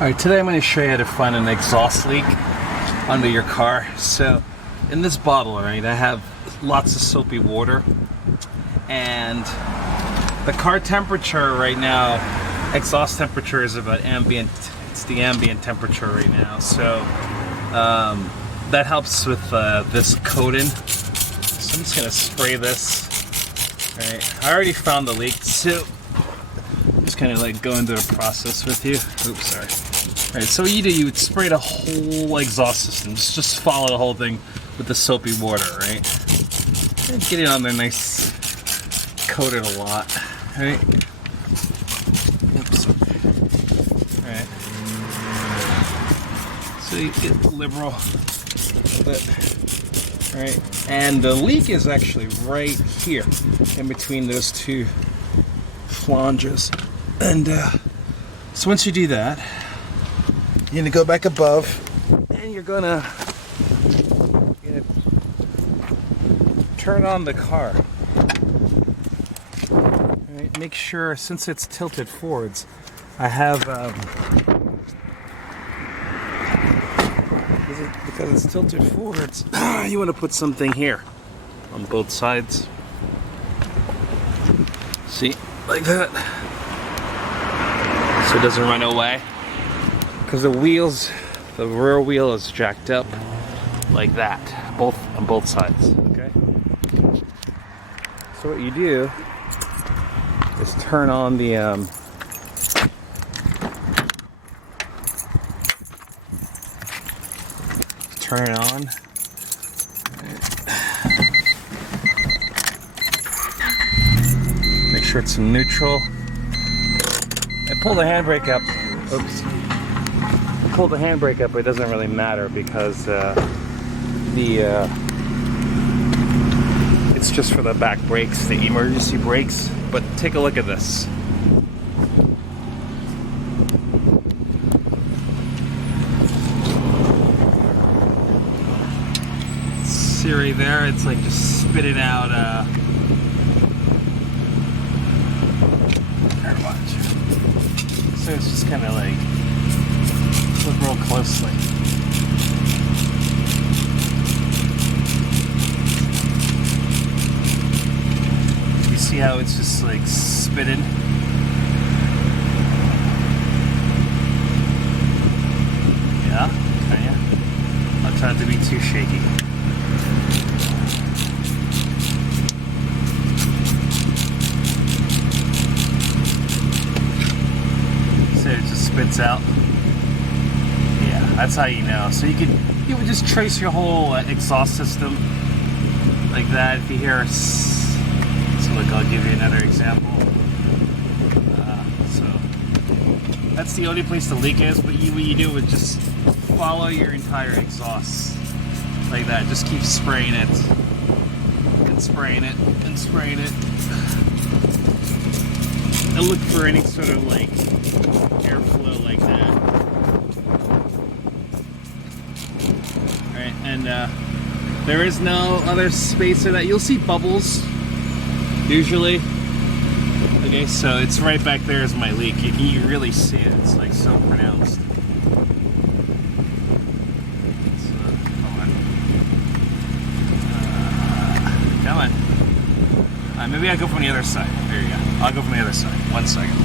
Alright, today I'm going to show you how to find an exhaust leak under your car. So, in this bottle, right, I have lots of soapy water, and the car temperature right now, exhaust temperature is about ambient, it's the ambient temperature right now, so that helps with this coating. So I'm just going to spray this. Alright, I already found the leak, so just kind of like going through the process with you. Oops, sorry. Alright, so what you would spray the whole exhaust system. Just follow the whole thing with the soapy water, right? And get it on there nice, coat it a lot, right? Oops. Alright. So you get liberal, but alright. And the leak is actually right here, in between those two flanges. And so once you do that, you're gonna go back above, and you're gonna turn on the car. Right, make sure, since it's tilted forwards, I have because it's tilted forwards. You want to put something here on both sides. See, like that, so it doesn't run away. Because the wheels, the rear wheel is jacked up like that, on both sides. Okay. So what you do is turn on the turn it on. Make sure it's in neutral. I pull the handbrake up. Oops. Pull the handbrake up, but it doesn't really matter because it's just for the back brakes, the emergency brakes. But take a look at this. See right there, it's like just spitting out so it's just kind of like, look real closely. You see how it's just like spitting? Yeah, kinda. I'll try not to be too shaky. So it just spits out. That's how you know. So you would just trace your whole exhaust system like that. If you hear, so look, I'll give you another example. So that's the only place the leak is. But what you do is just follow your entire exhaust like that. Just keep spraying it and spraying it and spraying it. And look for any sort of like airflow like that. And there is no other spacer that you'll see bubbles usually. Okay, so it's right back there is my leak. You can really see it. It's like so pronounced. So, come on. Maybe I'll go from the other side. There you go. I'll go from the other side. 1 second.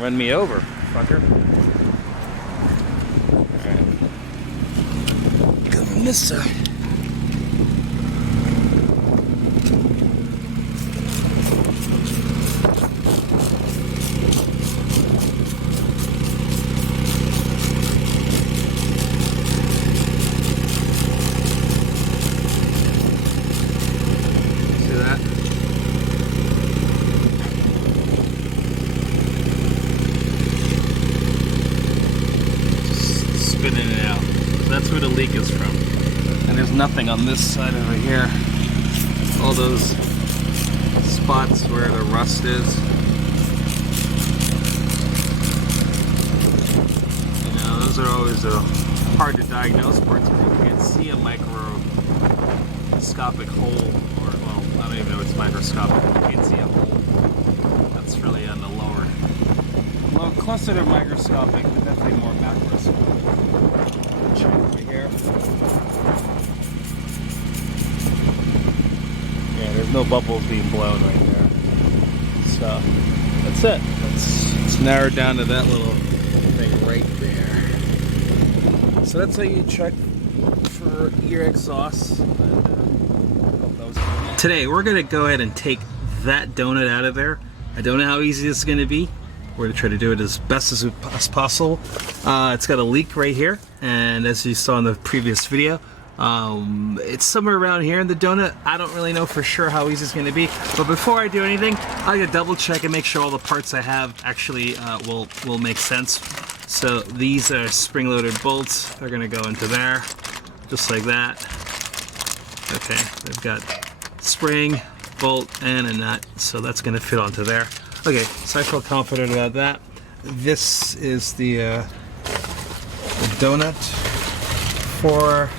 Run me over, fucker. On this side. See that? Just spinning it out. So that's where the leak is from. And there's nothing on this side over here. All those spots where the rust is. You know, those are always hard to diagnose parts because you can't see a microscopic hole, or well, I don't even know if it's microscopic. You can't see a hole, a It's really on the lower, closer to microscopic, but definitely more macroscopic. Check over here. Yeah, there's no bubbles being blown right there. So that's it. It's narrowed down to that little thing right there. So that's how you check for your exhaust. Today we're gonna go ahead and take that donut out of there. I don't know how easy this is gonna be. We're gonna try to do it as best as possible. It's got a leak right here, and as you saw in the previous video, it's somewhere around here in the donut. I don't really know for sure how easy it's gonna be, but before I do anything, I gotta double check and make sure all the parts I have actually will make sense. So these are spring-loaded bolts. They're gonna go into there, just like that. Okay, they've got spring, bolt, and a nut, so that's gonna fit onto there. Okay, so I feel confident about that. This is the donut for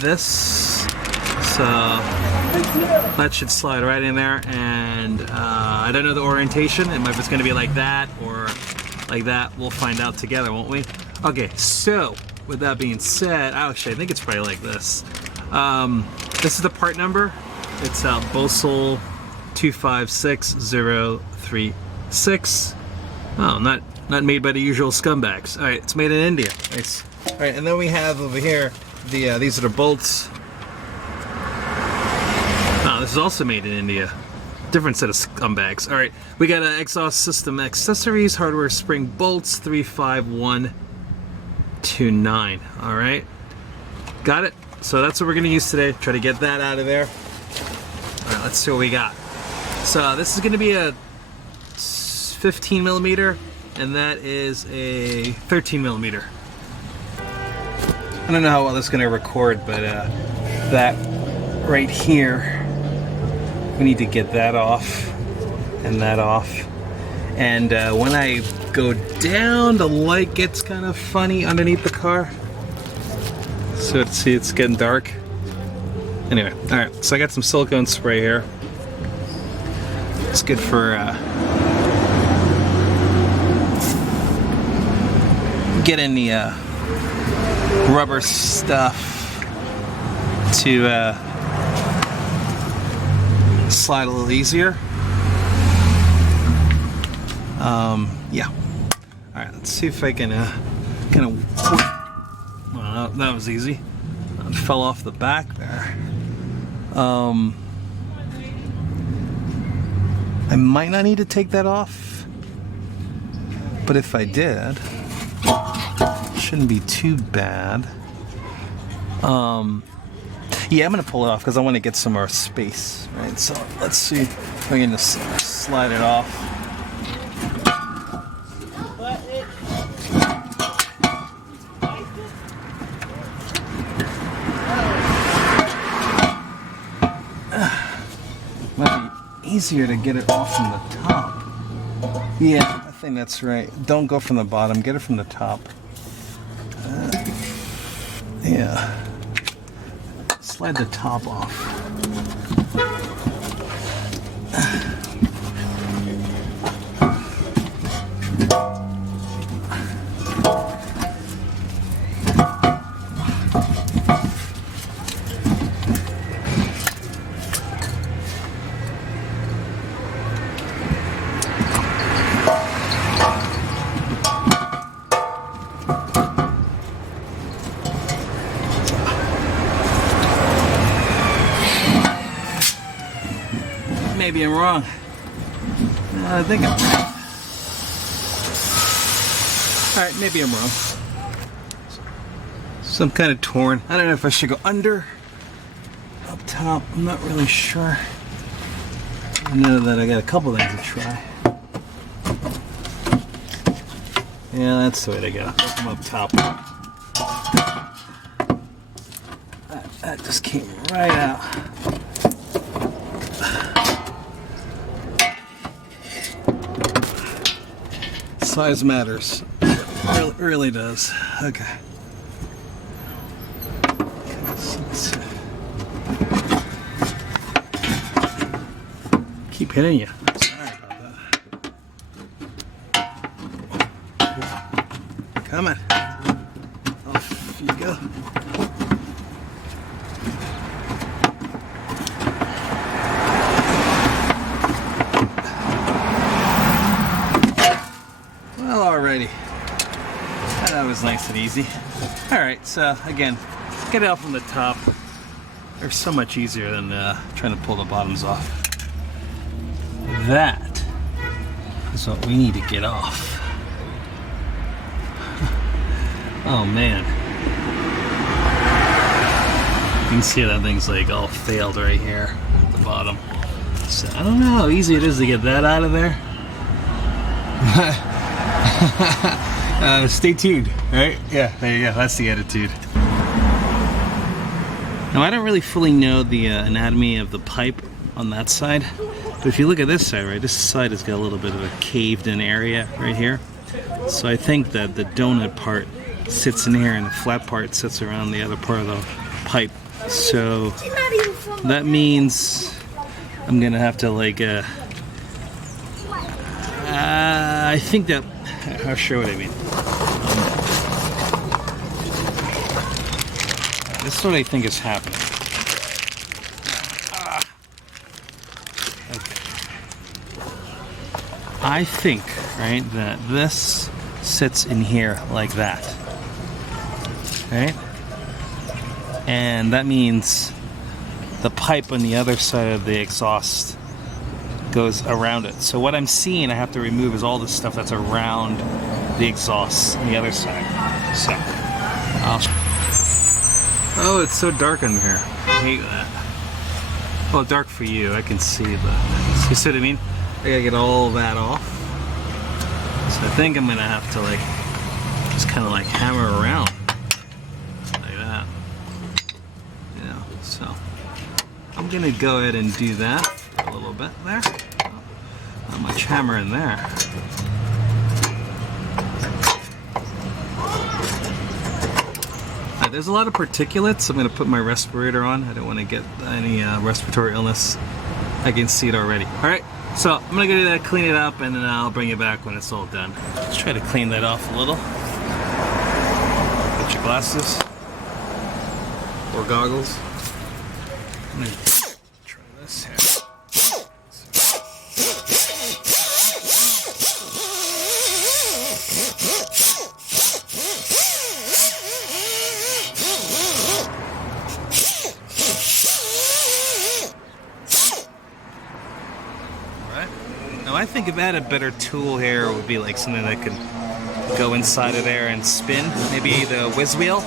this, so that should slide right in there. And I don't know the orientation. It might be it's going to be like that or like that. We'll find out together, won't we? Okay, so with that being said, actually I think it's probably like this. This is the part number. It's Bosal 256036. Oh, not made by the usual scumbags. All right, it's made in India. Nice. All right, and then we have over here these are the bolts. Oh, this is also made in India. Different set of scumbags. All right, we got an exhaust system accessories, hardware spring bolts 35129. All right, got it. So that's what we're gonna use today. Try to get that out of there. All right, let's see what we got. So this is going to be a 15 millimeter, and that is a 13 millimeter. I don't know how well this is going to record, but that right here, we need to get that off and that off. And when I go down, the light gets kind of funny underneath the car. So see, it's getting dark. Anyway, all right. So I got some silicone spray here. It's good for getting the rubber stuff to slide a little easier. Yeah. All right. Let's see if I can kind of. Well, that was easy. It fell off the back there. I might not need to take that off, but if I did, it shouldn't be too bad. Yeah, I'm gonna pull it off because I want to get some more space, right? So let's see if I can just slide it off. Easier to get it off from the top. Yeah, I think that's right. Don't go from the bottom, get it from the top. Yeah. Slide the top off. Maybe I'm wrong. I think I'm right. Alright, maybe I'm wrong. So I'm kind of torn. I don't know if I should go under, up top. I'm not really sure. I know that I got a couple things to try. Yeah, that's the way to go. Come up top. That just came right out. Size matters. It really does. Okay. Keep hitting you. Sorry about that. Off you go. Well, alrighty. That was nice and easy. Alright, so again, get it out from the top. They're so much easier than trying to pull the bottoms off. That is what we need to get off. Oh man. You can see that thing's like all failed right here at the bottom. So I don't know how easy it is to get that out of there. Stay tuned, right? Yeah, there you go. That's the attitude. Now I don't really fully know the anatomy of the pipe on that side, but if you look at this side, right, this side has got a little bit of a caved in area right here. So I think that the donut part sits in here and the flat part sits around the other part of the pipe. So that means I'm gonna have to like I think that I'll show what I mean. This is what I think is happening. Okay. I think, right, that this sits in here like that. Right? And that means the pipe on the other side of the exhaust goes around it. So what I'm seeing I have to remove is all the stuff that's around the exhaust on the other side. So, oh, it's so dark in here. I hate that. Well, dark for you. I can see the. You see what I mean? I gotta get all that off. So I think I'm gonna have to like just kind of like hammer around like that. You know. So I'm gonna go ahead and do that for a little bit there. Not much hammer in there. There's a lot of particulates. I'm going to put my respirator on. I don't want to get any respiratory illness. I can see it already. Alright, so I'm going to go do that, clean it up, and then I'll bring it back when it's all done. Let's try to clean that off a little. Get your glasses. Or goggles. I'm going to try this here. I think if I had a better tool here, it would be like something that could go inside of there and spin. Maybe the whiz wheel.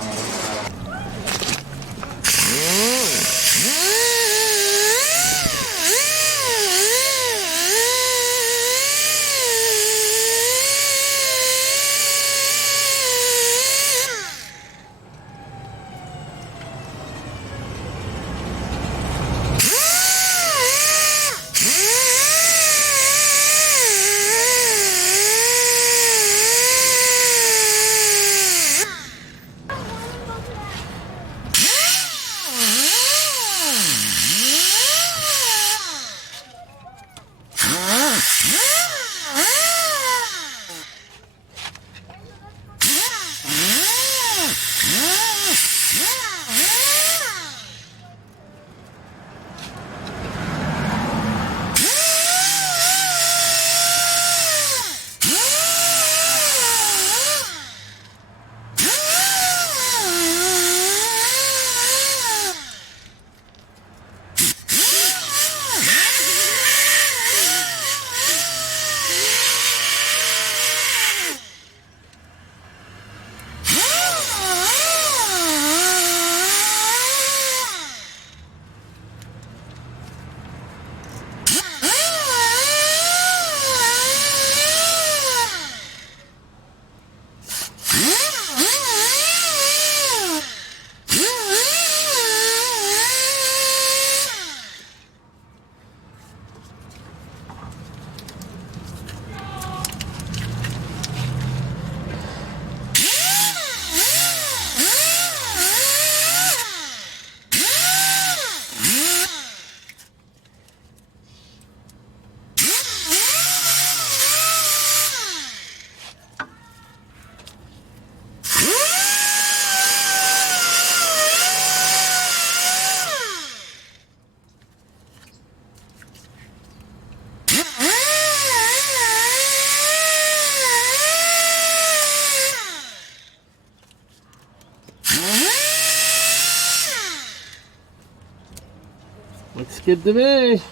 Looks good to me.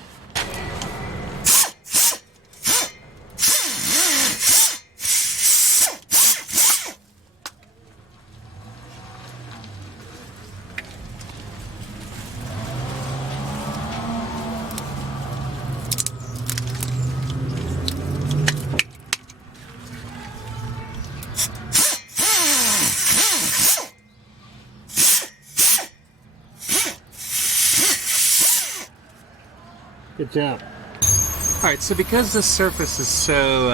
Good job. Alright, so because the surface is so,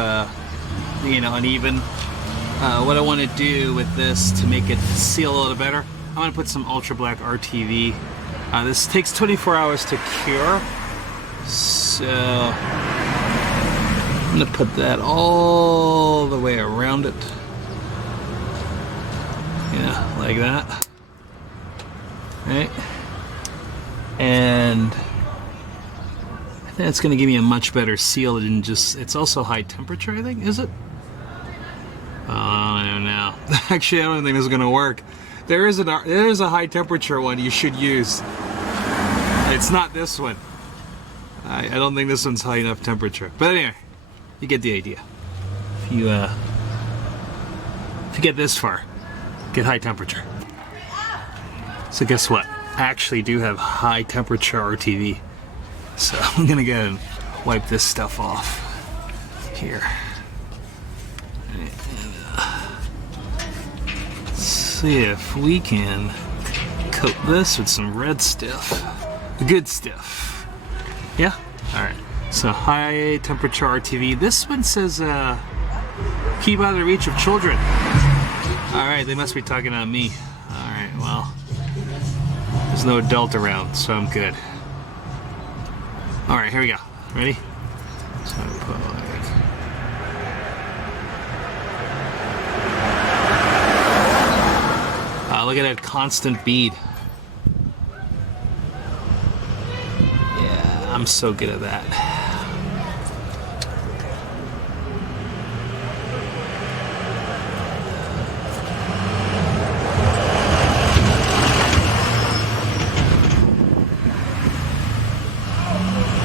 uneven, what I want to do with this to make it seal a little better, I'm going to put some Ultra Black RTV. This takes 24 hours to cure, so I'm going to put that all the way around it. Yeah, like that. Right? And I think it's going to give me a much better seal than just... It's also high temperature, I think, is it? Oh, I don't know. Actually, I don't think this is going to work. There is a high temperature one you should use. It's not this one. I don't think this one's high enough temperature. But anyway, you get the idea. If you get this far, get high temperature. So guess what? I actually do have high temperature RTV. So I'm gonna go and wipe this stuff off here. Let's see if we can coat this with some red stuff. The good stuff. Yeah? Alright. So high temperature RTV. This one says keep out of the reach of children. Alright, they must be talking about me. Alright, well. There's no adult around, so I'm good. Alright, here we go. Ready? So look at that constant bead. Yeah, I'm so good at that.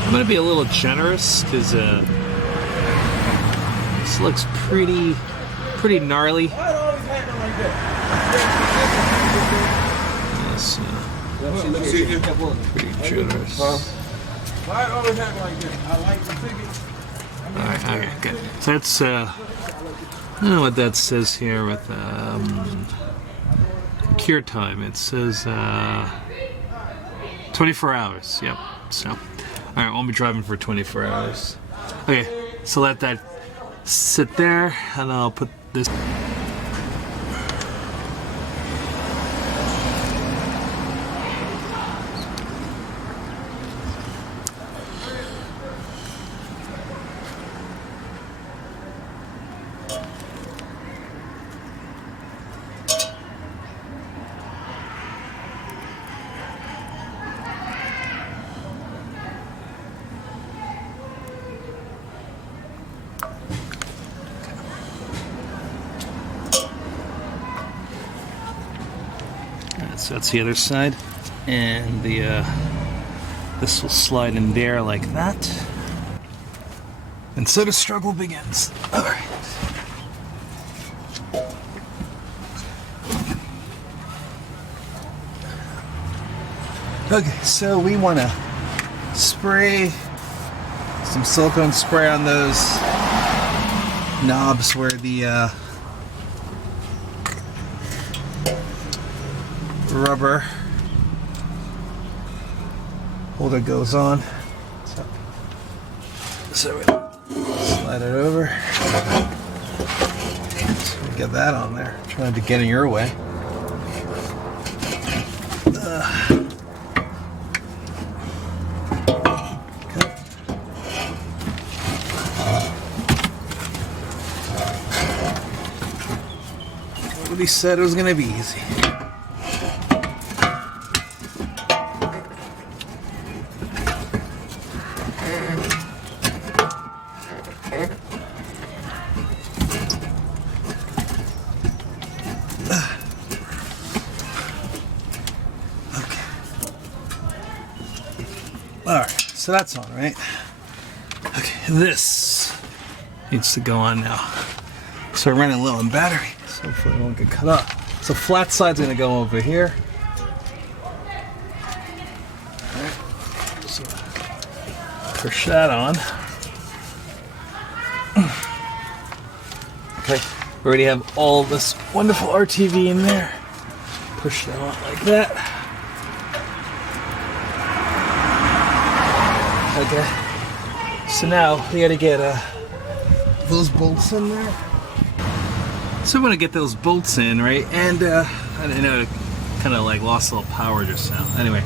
I'm gonna be a little generous because this looks pretty gnarly. Yes, pretty generous. Why always act like that? I like the ticket. Alright, okay, good. So that's I don't know what that says here with cure time. It says 24 hours. Yep. So. Alright, won't be driving for 24 hours. Okay, so let that sit there, and I'll put this... So that's the other side, and the this will slide in there like that, and so the struggle begins. All right. Okay, so we want to spray some silicone spray on those knobs where the rubber holder goes on. So we slide it over. So we get that on there. I'm trying to get in your way. Nobody said it was going to be easy. Alright, so that's on, right? Okay, this needs to go on now. So we're running low on battery, so hopefully it won't get cut off. So flat side's gonna go over here. Alright, so push that on. Okay, we already have all this wonderful RTV in there. Push that on like that. Okay, so now we gotta get those bolts in there. So we want to get those bolts in, right? And I know it kind of like lost a little power just now. Anyway,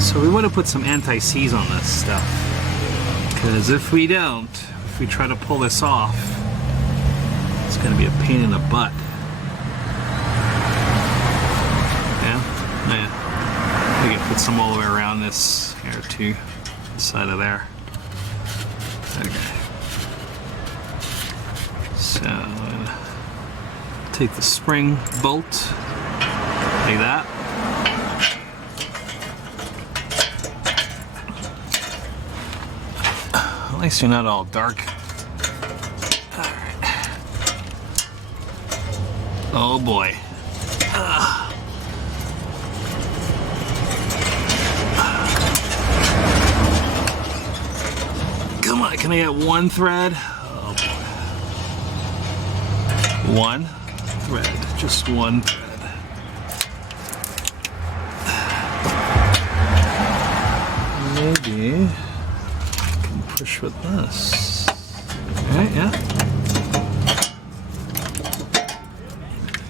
so we want to put some anti-seize on this stuff, because if we don't, if we try to pull this off, it's going to be a pain in the butt. Yeah, yeah. We can put some all the way around this here too, side of there. Okay. So I'm gonna take the spring bolt like that. At least you're not all dark. All right. Oh boy. Come on, can I get one thread? Oh boy. One thread, just one thread. Maybe I can push with this. Alright, yeah.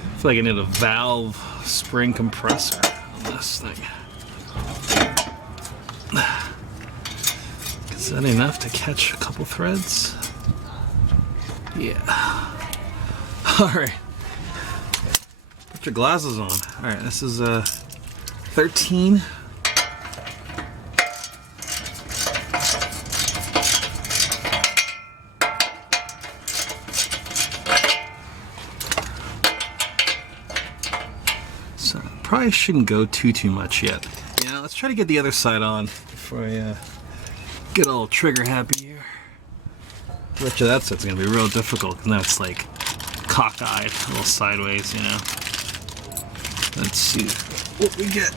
I feel like I need a valve spring compressor on this thing. Is that enough to catch a couple threads? Yeah. Alright. Put your glasses on. Alright, this is 13. So probably shouldn't go too much yet. Yeah, let's try to get the other side on before I get all trigger happy here. Which of that side's gonna be real difficult, because now it's like cockeyed, a little sideways, you know. Let's see what we get.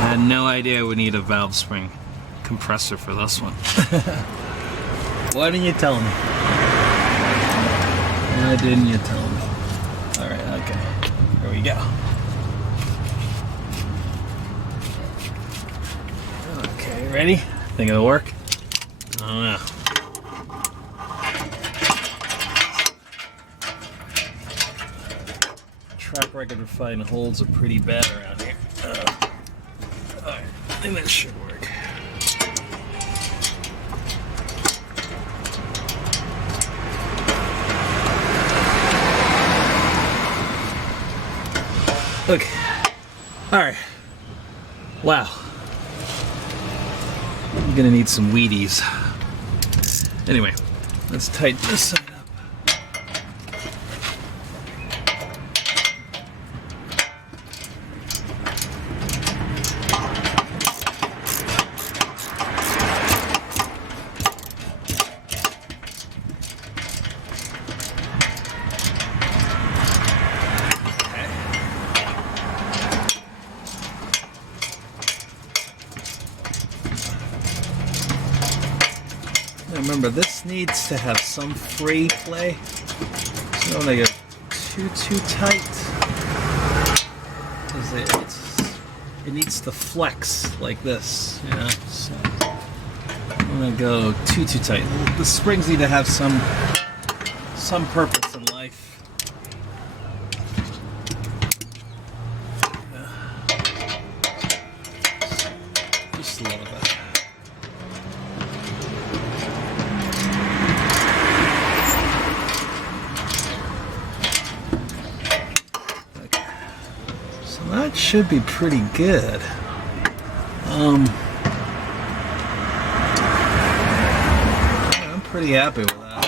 I had no idea we need a valve spring compressor for this one. Why didn't you tell me? Why didn't you tell me? Alright, okay. Here we go. Okay, ready? Think it'll work? I don't know. Track record for finding holes are pretty bad around here. Alright, I think that should work. Okay. Alright. Wow. I'm gonna need some Wheaties. Anyway, let's tighten this side up. Remember, this needs to have some free play. So don't want to get too tight. Because it needs to flex like this, you know. So I don't want to go too tight. The springs need to have some purpose in life. Just a little bit. That should be pretty good. I'm pretty happy with that.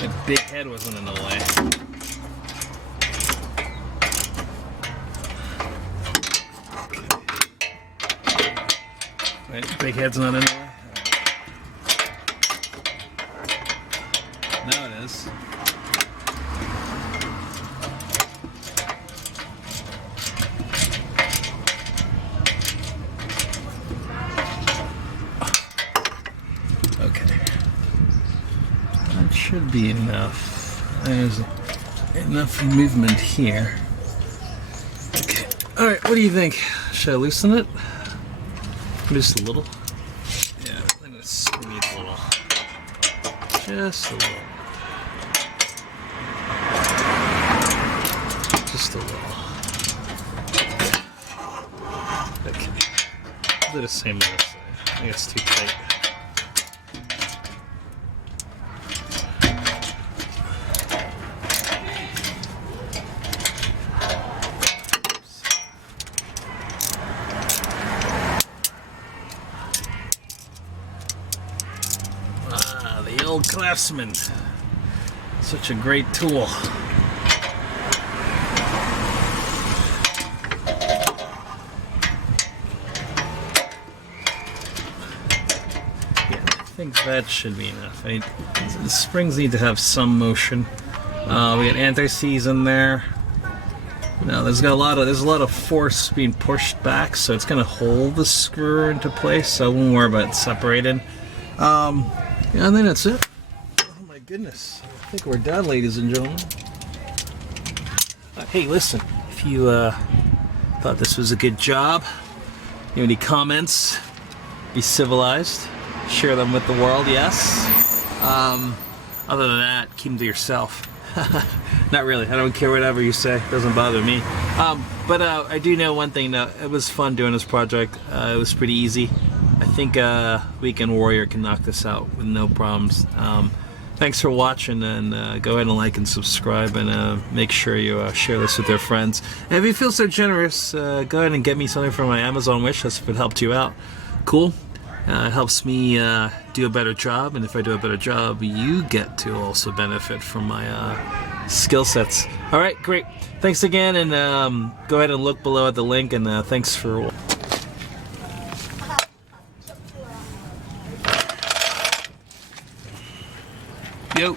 My big head wasn't in the way. Right, big head's not in the way. Now it is. Okay. That should be enough. There's enough movement here. Okay. Alright, what do you think? Should I loosen it? Just a little? Yeah, I think it's needs a little. Just a little. Just a little. Okay. I'll do the same on this side. I think it's too tight. The old Craftsman. Such a great tool. Yeah, I think that should be enough. The springs need to have some motion. We got anti-seize in there. Now there's a lot of force being pushed back, so it's gonna hold the screw into place. So I won't worry about it separating. Yeah, and then that's it. Oh my goodness. I think we're done, ladies and gentlemen. Hey, listen, if you thought this was a good job, you have any comments, be civilized, share them with the world, yes. Other than that, keep them to yourself. Not really, I don't care whatever you say, it doesn't bother me. But I do know one thing, though, it was fun doing this project, it was pretty easy. I think Weekend Warrior can knock this out with no problems. Thanks for watching, and go ahead and like and subscribe, and make sure you share this with your friends. And if you feel so generous, go ahead and get me something from my Amazon wish list if it helped you out. Cool. It helps me do a better job, and if I do a better job, you get to also benefit from my skill sets. All right, great. Thanks again, and go ahead and look below at the link, and thanks for. Yo.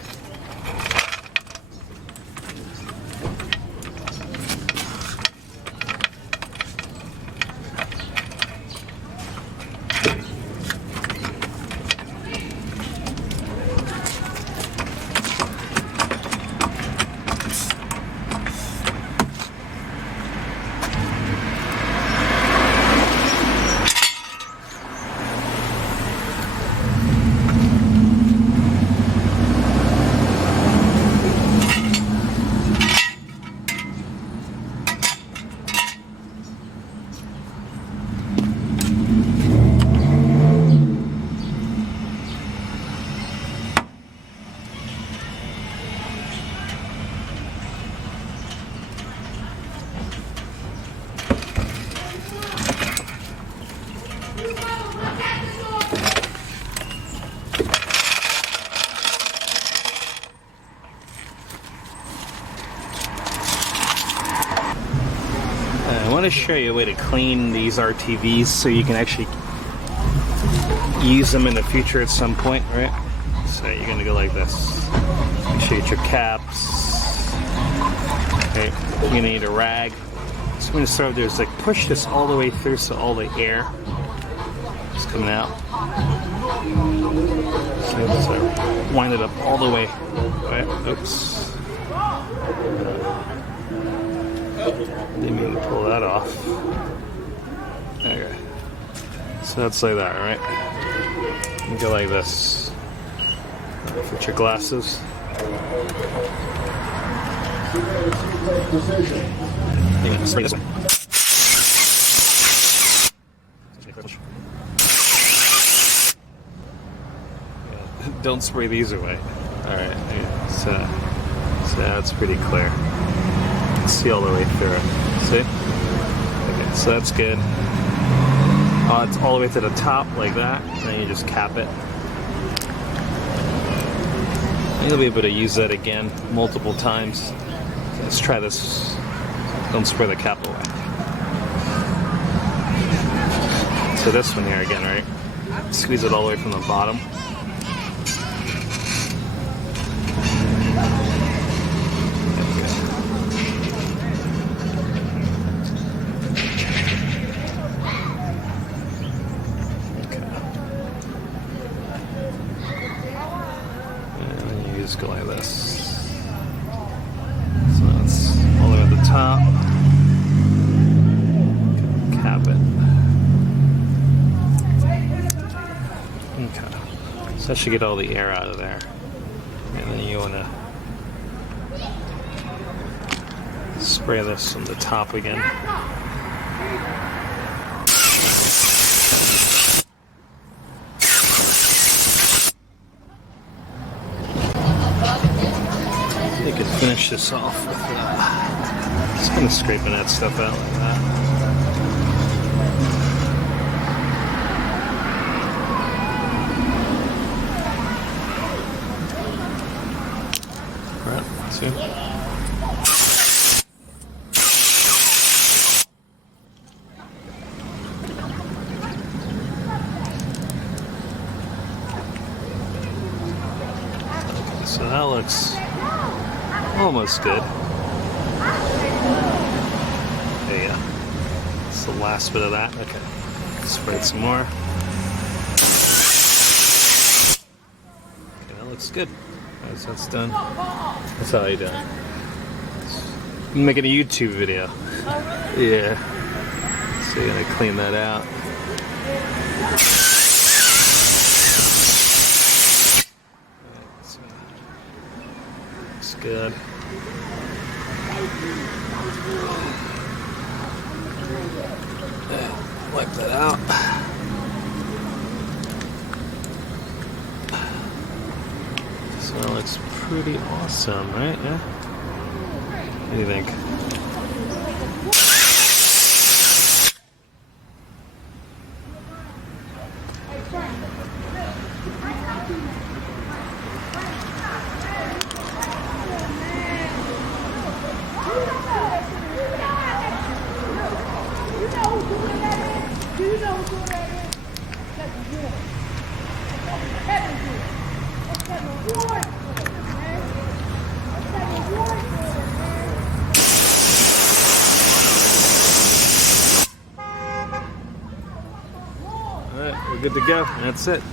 I want to show you a way to clean these RTVs so you can actually use them in the future at some point, right? So you're going to go like this. Make sure you get your caps. Okay, you're going to need a rag. So I'm going to start there is like push this all the way through so all the air is coming out. So wind it up all the way. Right? Oops. Didn't mean to pull that off. Okay. So that's like that, right? You go like this. Put your glasses. You're gonna spray this one. Don't spray these away. Alright, so that's pretty clear. See all the way through. See? Okay, so that's good. It's all the way to the top like that, and then you just cap it. You'll be able to use that again multiple times. So let's try this. Don't spray the cap away. So this one here again, right? Squeeze it all the way from the bottom. Just go like this. So it's all the way at the top. Cap it. Okay. So that should get all the air out of there. And then you want to spray this from the top again. You could finish this off with just kind of scraping that stuff out like that. Right, see? Okay, so that looks almost good. There you go. That's the last bit of that. Okay. Spray it some more. Okay, that looks good. Alright, so that's done. That's how you do it. I'm making a YouTube video. Yeah. So you're gonna clean that out. Looks good. Wipe that out. So that looks pretty awesome, right? Yeah? What do you think? Alright, we're good to go. That's it.